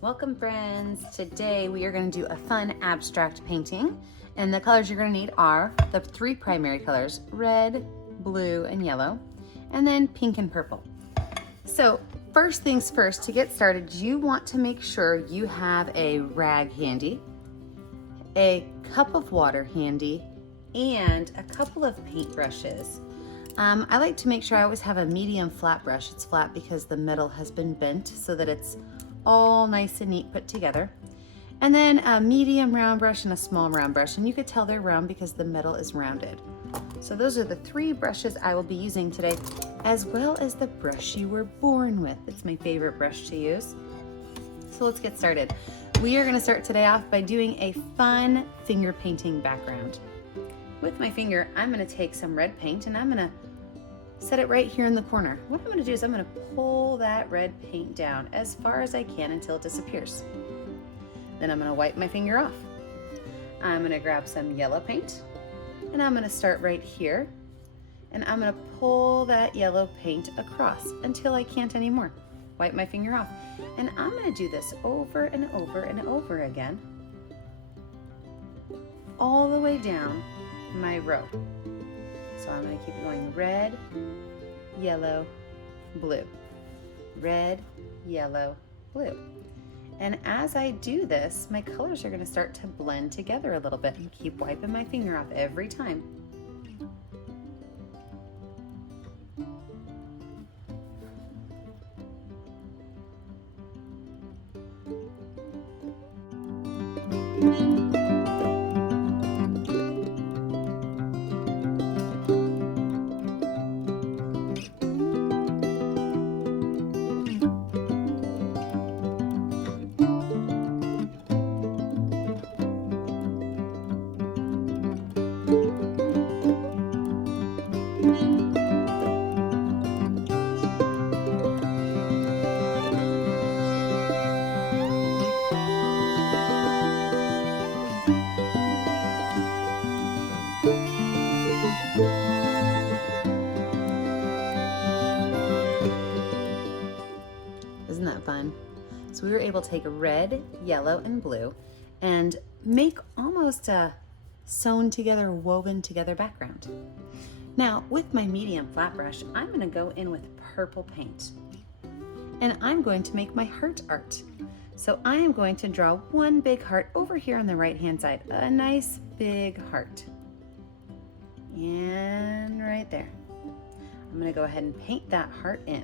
Welcome friends! Today we are going to do a fun abstract painting, and the colors you're going to need are the three primary colors: red, blue, and yellow, and then pink and purple. So first things first, to get started, you want to make sure you have a rag handy, a cup of water handy, and a couple of paint brushes. I like to make sure I always have a medium flat brush. It's flat because the metal has been bent so that it's all nice and neat put together. And then a medium round brush and a small round brush. And you could tell they're round because the metal is rounded. So those are the three brushes I will be using today, as well as the brush you were born with. It's my favorite brush to use. So let's get started. We are going to start today off by doing a fun finger painting background. With my finger, I'm going to take some red paint and I'm going to set it right here in the corner. What I'm going to do is I'm going to pull that red paint down as far as I can until it disappears. Then I'm going to wipe my finger off. I'm going to grab some yellow paint and I'm going to start right here, and I'm going to pull that yellow paint across until I can't anymore. Wipe my finger off, and I'm going to do this over and over and over again, all the way down my row. So I'm going to keep going: red, yellow, blue, red, yellow, blue. And as I do this, my colors are going to start to blend together a little bit, and keep wiping my finger off every time. Isn't that fun? So we were able to take red, yellow, and blue and make almost a sewn together, woven together background. Now with my medium flat brush, I'm going to go in with purple paint and I'm going to make my heart art. So I am going to draw one big heart over here on the right hand side, a nice big heart. And right there. I'm going to go ahead and paint that heart in.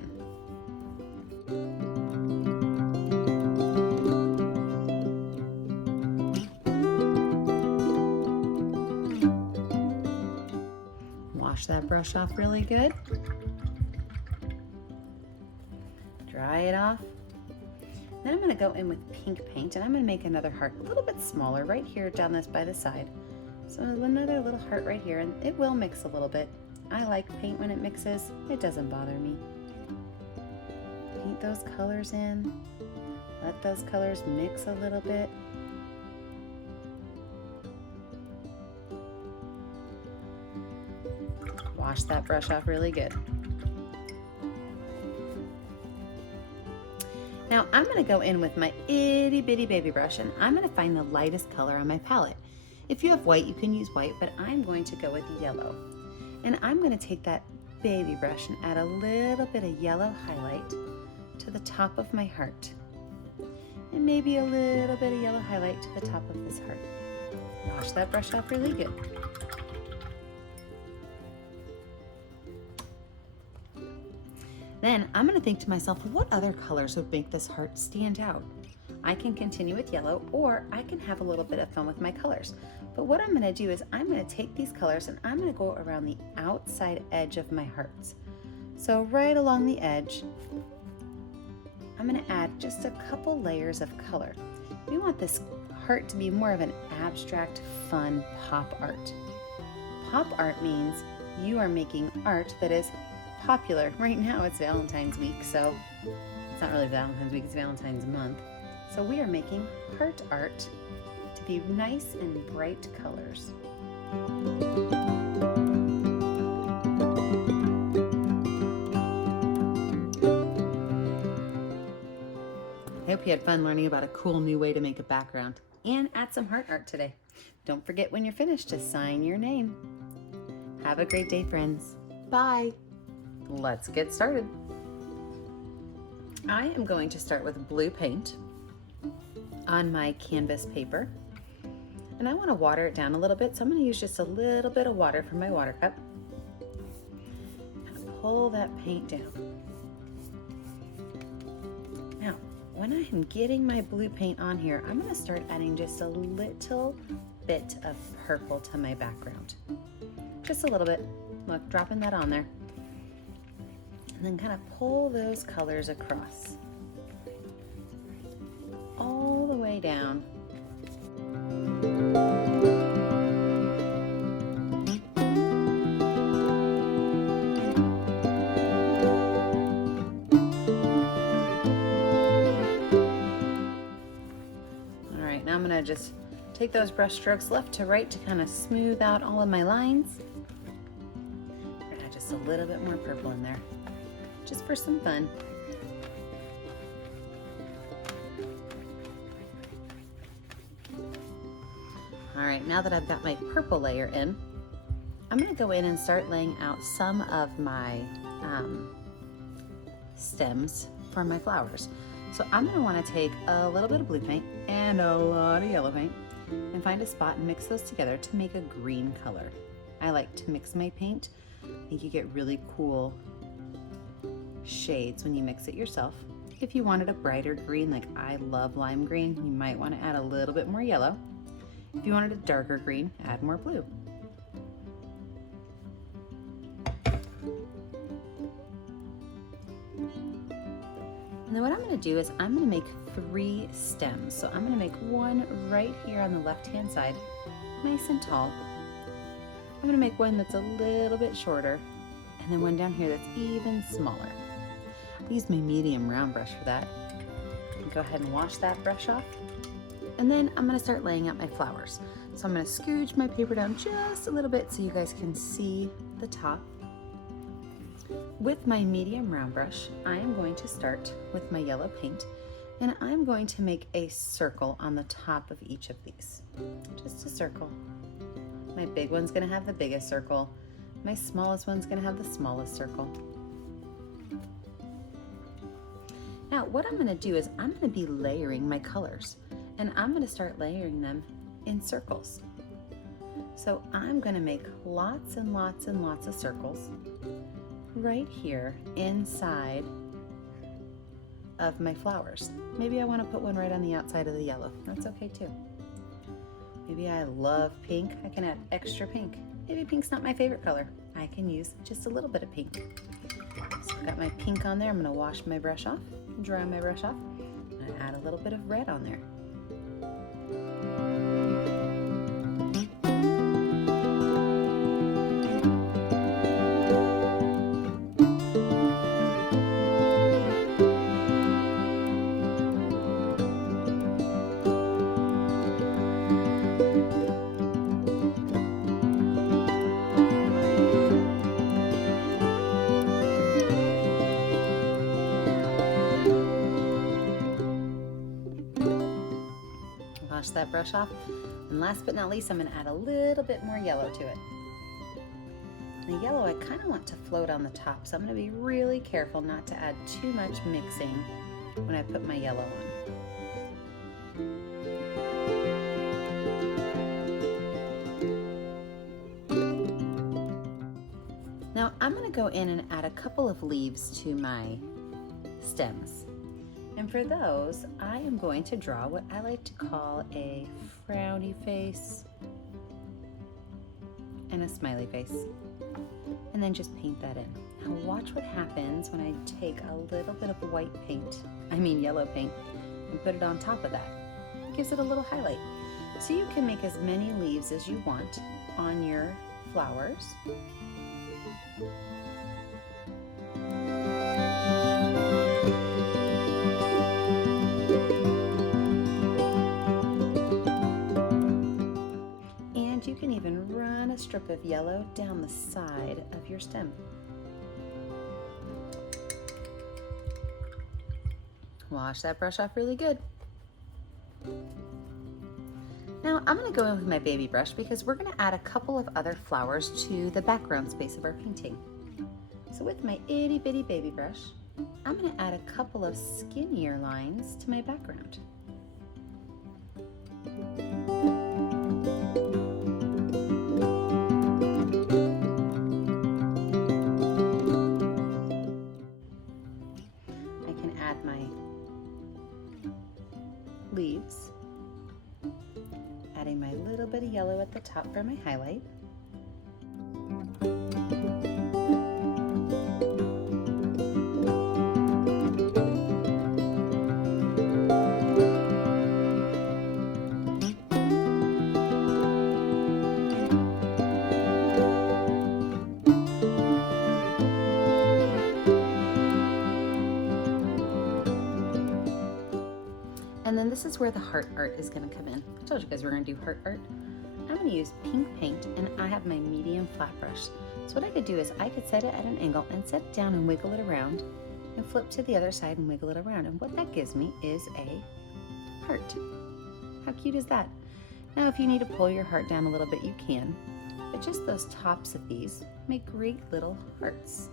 Wash that brush off really good. Dry it off. Then I'm going to go in with pink paint and I'm going to make another heart a little bit smaller right here down this by the side. So another little heart right here, and it will mix a little bit. I like paint when it mixes. It doesn't bother me. Paint those colors in. Let those colors mix a little bit. Wash that brush off really good. Now I'm going to go in with my itty bitty baby brush and I'm going to find the lightest color on my palette. If you have white, you can use white, but I'm going to go with yellow. And I'm going to take that baby brush and add a little bit of yellow highlight to the top of my heart. And maybe a little bit of yellow highlight to the top of this heart. Wash that brush off really good. Then I'm going to think to myself, what other colors would make this heart stand out? I can continue with yellow, or I can have a little bit of fun with my colors. But what I'm going to do is I'm going to take these colors and I'm going to go around the outside edge of my hearts. So right along the edge, I'm going to add just a couple layers of color. We want this heart to be more of an abstract, fun pop art. Pop art means you are making art that is popular. Right now it's Valentine's week, so it's not really Valentine's week, it's Valentine's month. So we are making heart art to be nice and bright colors. hope you had fun learning about a cool new way to make a background and add some heart art today. Don't forget when you're finished to sign your name. Have a great day, friends. Bye. Let's get started. I am going to start with blue paint on my canvas paper. And I want to water it down a little bit, so I'm going to use just a little bit of water from my water cup. And pull that paint down. Now, when I am getting my blue paint on here, I'm going to start adding just a little bit of purple to my background. Just a little bit. Look, dropping that on there. And then kind of pull those colors across. All the way down. Alright, now I'm going to just take those brush strokes left to right to kind of smooth out all of my lines. I'm going to add just a little bit more purple in there, just for some fun. All right, now that I've got my purple layer in, I'm gonna go in and start laying out some of my stems for my flowers. So I'm gonna wanna take a little bit of blue paint and a lot of yellow paint and find a spot and mix those together to make a green color. I like to mix my paint. I think you get really cool shades when you mix it yourself. If you wanted a brighter green, like I love lime green, you might wanna add a little bit more yellow. If you wanted a darker green, add more blue. And then what I'm going to do is I'm going to make 3 stems. So I'm going to make one right here on the left-hand side, nice and tall. I'm going to make one that's a little bit shorter, and then one down here that's even smaller. I use my medium round brush for that. Go ahead and wash that brush off. And then I'm gonna start laying out my flowers. So I'm gonna scooch my paper down just a little bit so you guys can see the top. With my medium round brush, I am going to start with my yellow paint, and I'm going to make a circle on the top of each of these. Just a circle. My big one's gonna have the biggest circle. My smallest one's gonna have the smallest circle. Now, what I'm gonna do is I'm gonna be layering my colors. And I'm going to start layering them in circles. So I'm going to make lots and lots and lots of circles right here inside of my flowers. Maybe I want to put one right on the outside of the yellow. That's okay too. Maybe I love pink. I can add extra pink. Maybe pink's not my favorite color. I can use just a little bit of pink. So I've got my pink on there. I'm going to wash my brush off, dry my brush off, and add a little bit of red on there. Wash that brush off, and last but not least, I'm going to add a little bit more yellow to it. The yellow I kind of want to float on the top, so I'm going to be really careful not to add too much mixing when I put my yellow on. Now I'm going to go in and add a couple of leaves to my stems. And for those, I am going to draw what I like to call a frowny face and a smiley face. And then just paint that in. Now watch what happens when I take a little bit of white paint, yellow paint, and put it on top of that. It gives it a little highlight. So you can make as many leaves as you want on your flowers. You can even run a strip of yellow down the side of your stem. Wash that brush off really good. Now I'm going to go in with my baby brush because we're going to add a couple of other flowers to the background space of our painting. So with my itty bitty baby brush, I'm going to add a couple of skinnier lines to my background. I can add my leaves, adding my little bit of yellow at the top for my highlight. And then this is where the heart art is going to come in. I told you guys we're going to do heart art. I'm going to use pink paint, and I have my medium flat brush. So what I could do is I could set it at an angle and set it down and wiggle it around and flip to the other side and wiggle it around. And what that gives me is a heart. How cute is that? Now if you need to pull your heart down a little bit, you can. But just those tops of these make great little hearts.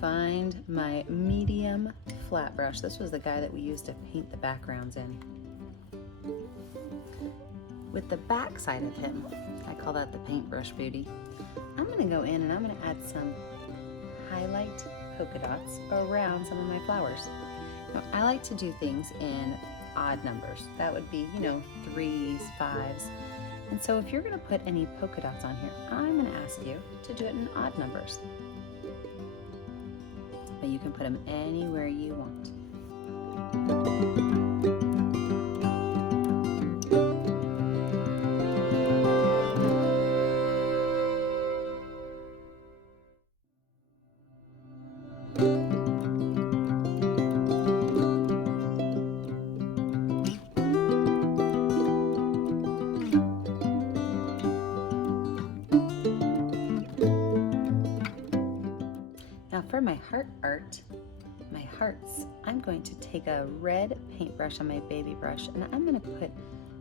Find my medium flat brush. This was the guy that we used to paint the backgrounds in. With the back side of him, I call that the paintbrush booty, I'm going to go in and I'm going to add some highlight polka dots around some of my flowers. Now, I like to do things in odd numbers. That would be, 3s, 5s. And so if you're going to put any polka dots on here, I'm going to ask you to do it in odd numbers. But you can put them anywhere you want. Now for my heart art, my hearts, I'm going to take a red paintbrush on my baby brush and I'm going to put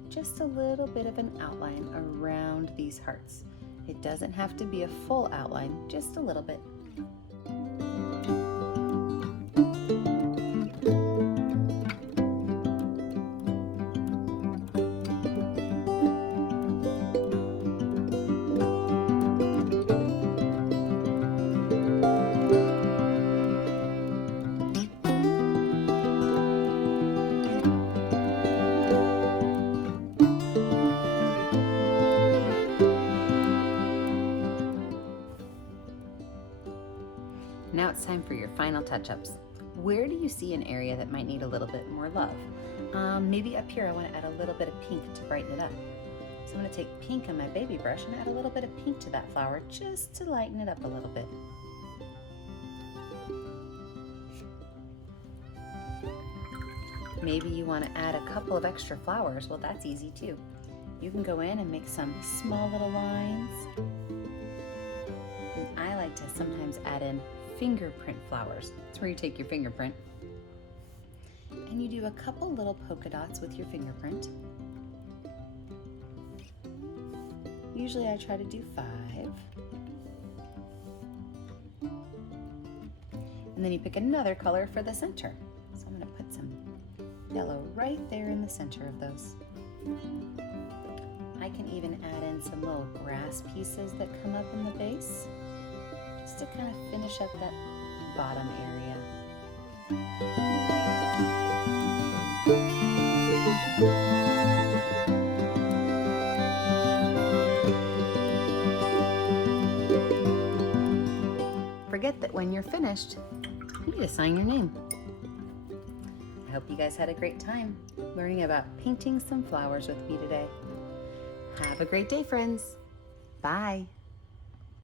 just a little bit of an outline around these hearts. It doesn't have to be a full outline, just a little bit. Now it's time for your final touch-ups. Where do you see an area that might need a little bit more love? Maybe up here I want to add a little bit of pink to brighten it up. So I'm going to take pink on my baby brush and add a little bit of pink to that flower just to lighten it up a little bit. Maybe you want to add a couple of extra flowers. Well, that's easy too. You can go in and make some small little lines. And I like to sometimes add in fingerprint flowers. That's where you take your fingerprint and you do a couple little polka dots with your fingerprint. Usually I try to do 5. And then you pick another color for the center. So I'm going to put some yellow right there in the center of those. I can even add in some little grass pieces that come up in the base, just to kind of finish up that bottom area. Forget that when you're finished, you need to sign your name. I hope you guys had a great time learning about painting some flowers with me today. Have a great day, friends. Bye.